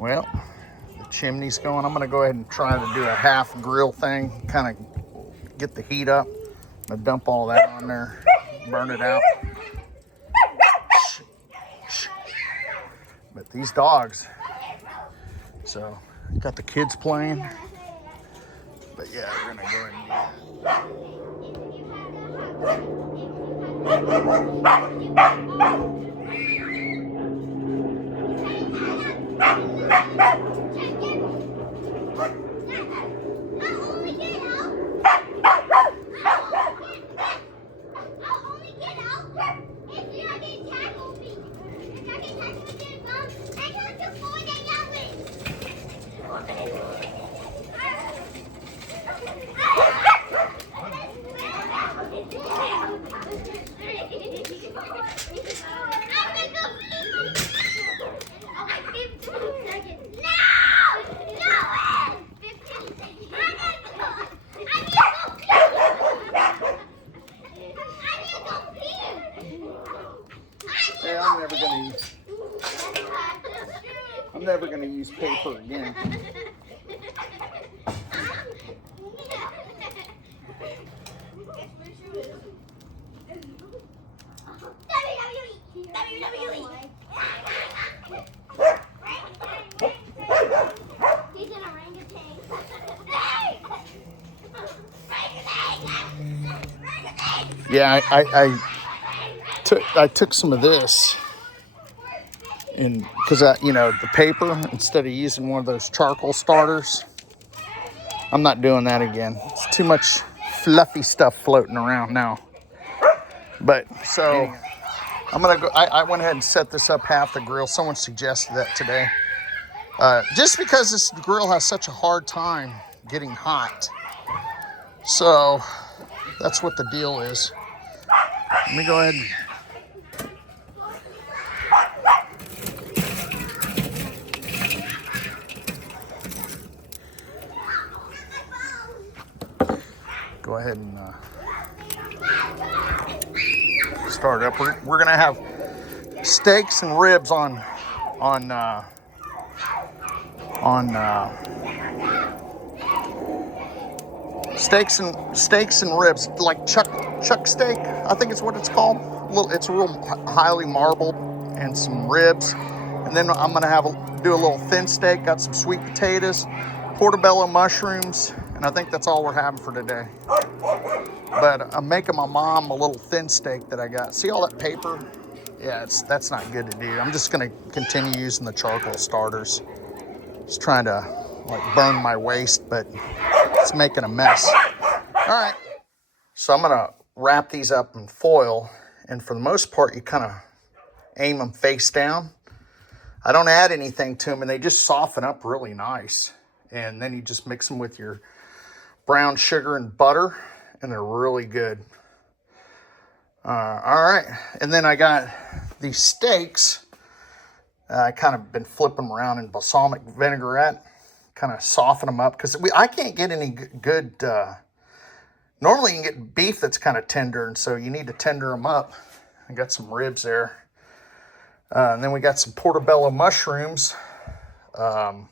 Well, the chimney's going. I'm going to go ahead and try to do a half grill thing, kind of get the heat up. I'm going to dump all that on there, burn it out. But these dogs, so got the kids playing. But yeah, we're going to go ahead I'm never gonna use paper again. Yeah, I took some of this. And because the paper, instead of using one of those charcoal starters, I'm not doing that again. It's too much fluffy stuff floating around now. But so I'm gonna go. I went ahead and set this up half the grill. Someone suggested that today, just because this grill has such a hard time getting hot. So that's what the deal is. Let me go ahead and go ahead and start it up. We're gonna have steaks and ribs on steaks and ribs, like chuck steak, I think it's what it's called. It's real highly marbled, and some ribs, and then I'm gonna do a little thin steak. Got some sweet potatoes, portobello mushrooms, and I think that's all we're having for today. But I'm making my mom a little thin steak that I got. See all that paper? Yeah, that's not good to do. I'm just gonna continue using the charcoal starters. Just trying to burn my waist, but it's making a mess. All right, so I'm gonna wrap these up in foil, and for the most part, you kind of aim them face down. I don't add anything to them, and they just soften up really nice. And then you just mix them with your brown sugar and butter, and they're really good. All right, and then I got these steaks. I kind of been flipping them around in balsamic vinaigrette, kind of soften them up, because I can't get any good, normally you can get beef that's kind of tender, and so you need to tender them up. I got some ribs there. And then we got some portobello mushrooms. I'm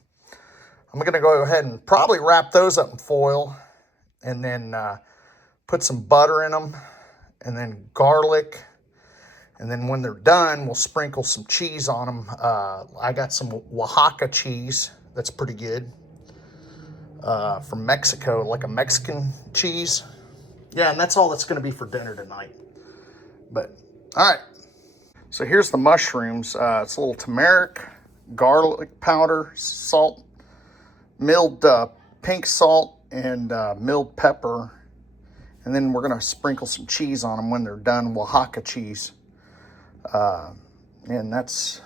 going to go ahead and probably wrap those up in foil, and then put some butter in them, and then garlic. And then when they're done, we'll sprinkle some cheese on them. I got some Oaxaca cheese that's pretty good, from Mexico, like a Mexican cheese. Yeah, and that's all that's going to be for dinner tonight. But, all right. So here's the mushrooms. It's a little turmeric, garlic powder, salt, milled pink salt, and milled pepper. And then we're going to sprinkle some cheese on them when they're done, Oaxaca cheese. And that's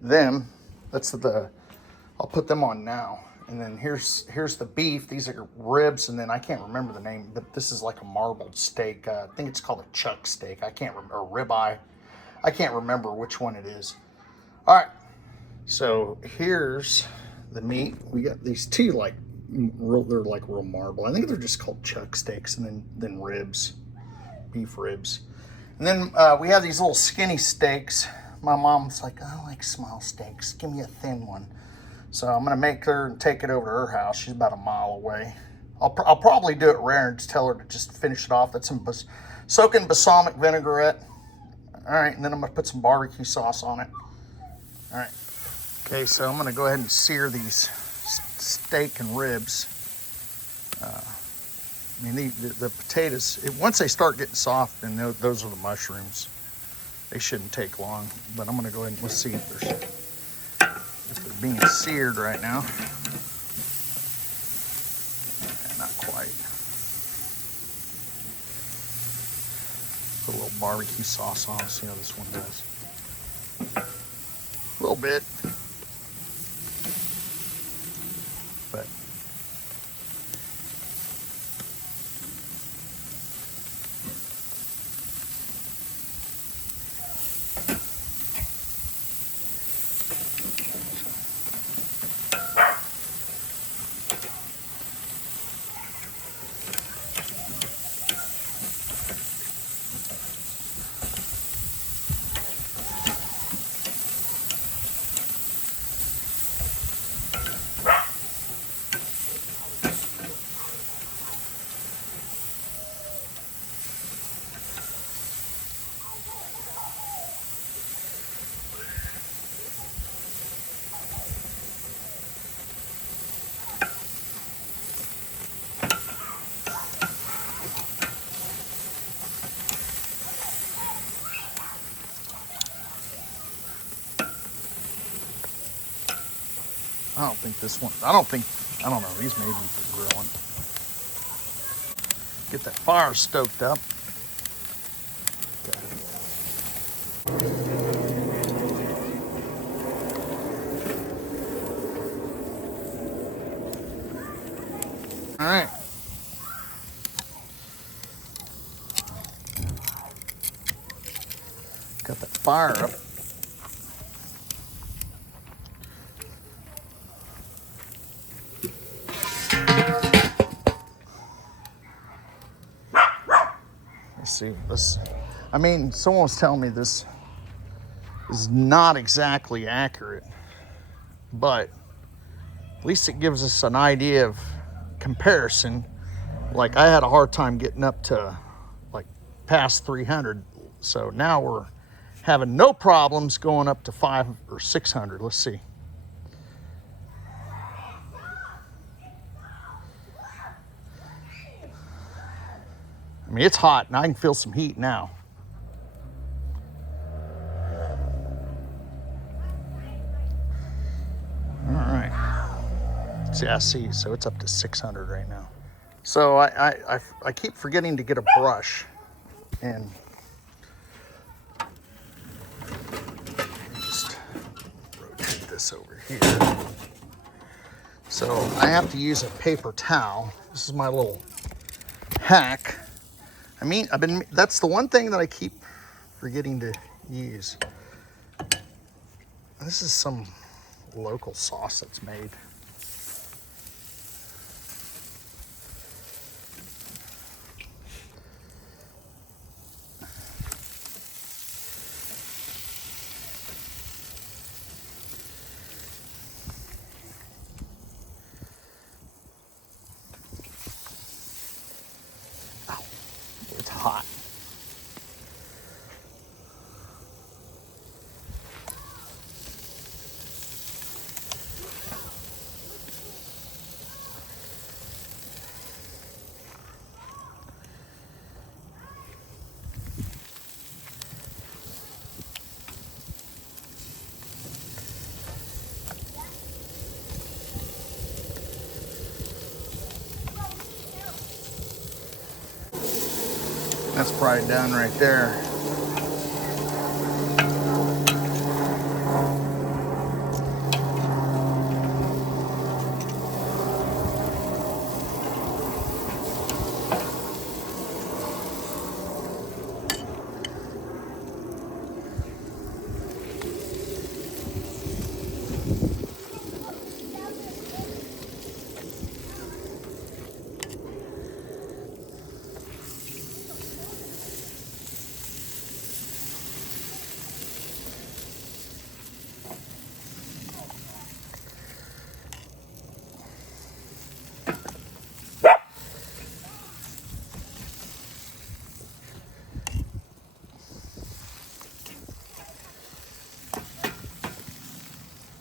them. I'll put them on now. And then here's the beef. These are ribs, and then I can't remember the name, but this is like a marbled steak. I think it's called a chuck steak. I can't remember, or ribeye. I can't remember which one it is. All right, so here's the meat. We got these two they're like real marble. I think they're just called chuck steaks, and then ribs, beef ribs. And then we have these little skinny steaks, my mom's like, I like small steaks. Give me a thin one. So I'm gonna make her and take it over to her house. She's about a mile away. I'll probably do it rare and just tell her to just finish it off. That's some soak in balsamic vinaigrette. All right, and then I'm gonna put some barbecue sauce on it. All right. Okay, so I'm gonna go ahead and sear these steak and ribs. I mean, the potatoes, once they start getting soft, then those are the mushrooms. They shouldn't take long, but I'm gonna go ahead and let's see if they're being seared right now. Not quite. Put a little barbecue sauce on, see how this one does. A little bit. But I don't think this one, I don't know, these may be for grilling. Get that fire stoked up. All right. Got that fire up. Let's see this. I mean, someone was telling me this is not exactly accurate, but at least it gives us an idea of comparison. Like I had a hard time getting up to like past 300, so now we're having no problems going up to 500 or 600. Let's see. I mean, it's hot and I can feel some heat now. All right. See, I see. So it's up to 600 right now. So I keep forgetting to get a brush, and just rotate this over here. So I have to use a paper towel. This is my little hack. I mean, that's the one thing that I keep forgetting to use. This is some local sauce that's made. Ow, it's hot. That's probably done right there.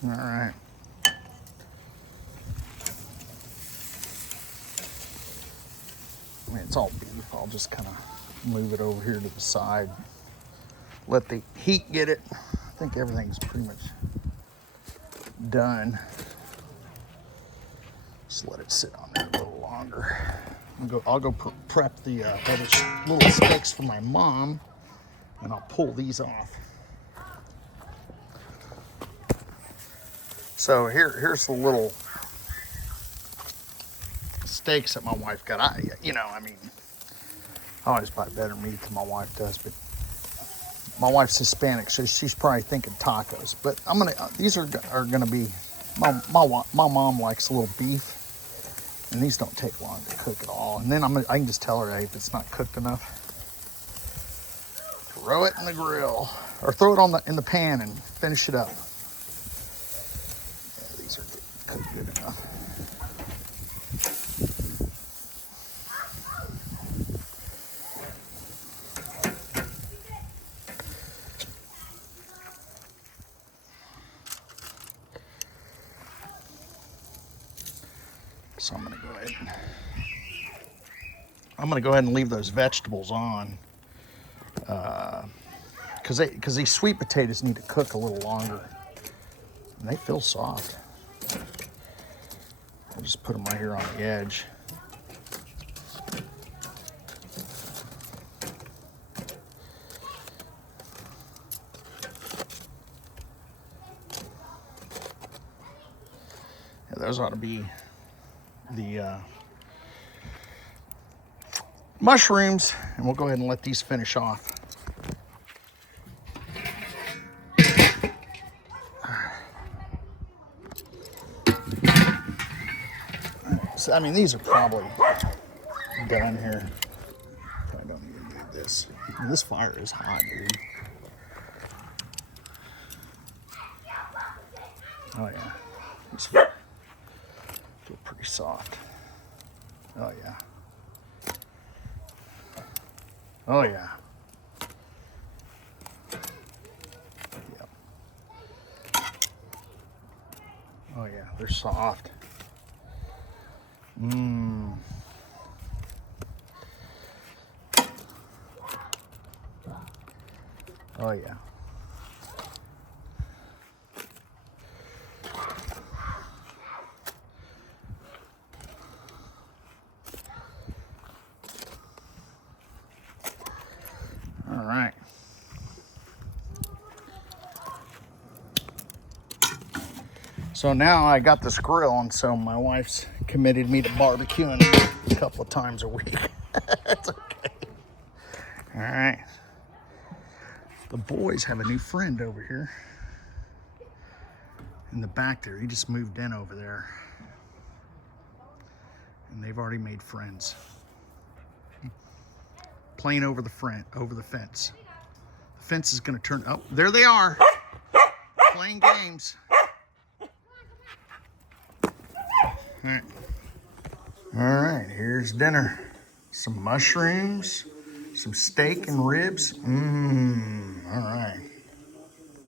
All right. I mean, it's all beef. I'll just kind of move it over here to the side. Let the heat get it. I think everything's pretty much done. Just let it sit on there a little longer. I'll go prep the other little steaks for my mom, and I'll pull these off. So here's the little steaks that my wife got. I mean, I always buy better meat than my wife does, but my wife's Hispanic, so she's probably thinking tacos. But these are gonna be, my mom likes a little beef, and these don't take long to cook at all. And then I can just tell her, hey, if it's not cooked enough, throw it in the grill, or throw it in the pan and finish it up. Yeah, these are cooked good enough. So I'm gonna go ahead and leave those vegetables on, because these sweet potatoes need to cook a little longer, and they feel soft. I'll just put them right here on the edge. Yeah, those ought to be the mushrooms, and we'll go ahead and let these finish off. So, I mean, these are probably done here. I don't even need this. I mean, this fire is hot, dude. Oh yeah, these feel pretty soft. Oh yeah. Oh yeah. Yep. Oh yeah, they're soft. Mmm. Oh yeah. All right. So now I got this grill, and so my wife's committed me to barbecuing a couple of times a week. That's okay. All right. The boys have a new friend over here in the back there. He just moved in over there, and they've already made friends. Playing over the fence. The fence is gonna turn, oh, there they are, playing games. All right, here's dinner. Some mushrooms, some steak and ribs. All right.